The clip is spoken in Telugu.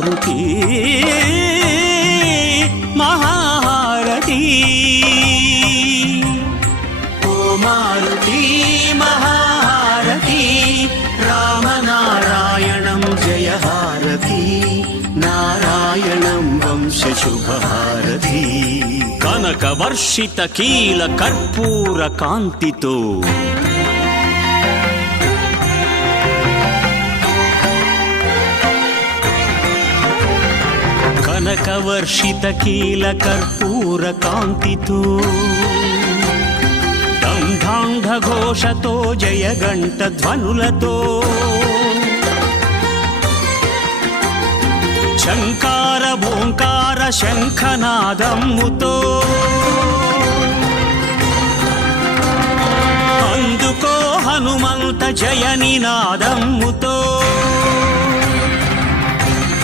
మారుతి మహాహారతి ఓ మారుతి మహాహారతి రామనారాయణం జయ హారతి నారాయణం వంశశుభహారతి కనకవర్షిత కీల కర్పూర కాంతితో కనకవర్షిత కీల కర్పూర కాంతితో దంఢాంఢ ఘోషతో జయగంట ధ్వనులతో శంకార భోంకార శంఖనాదమ్ముతో అందుకో హనుమంత జయ నినాదమ్ముతో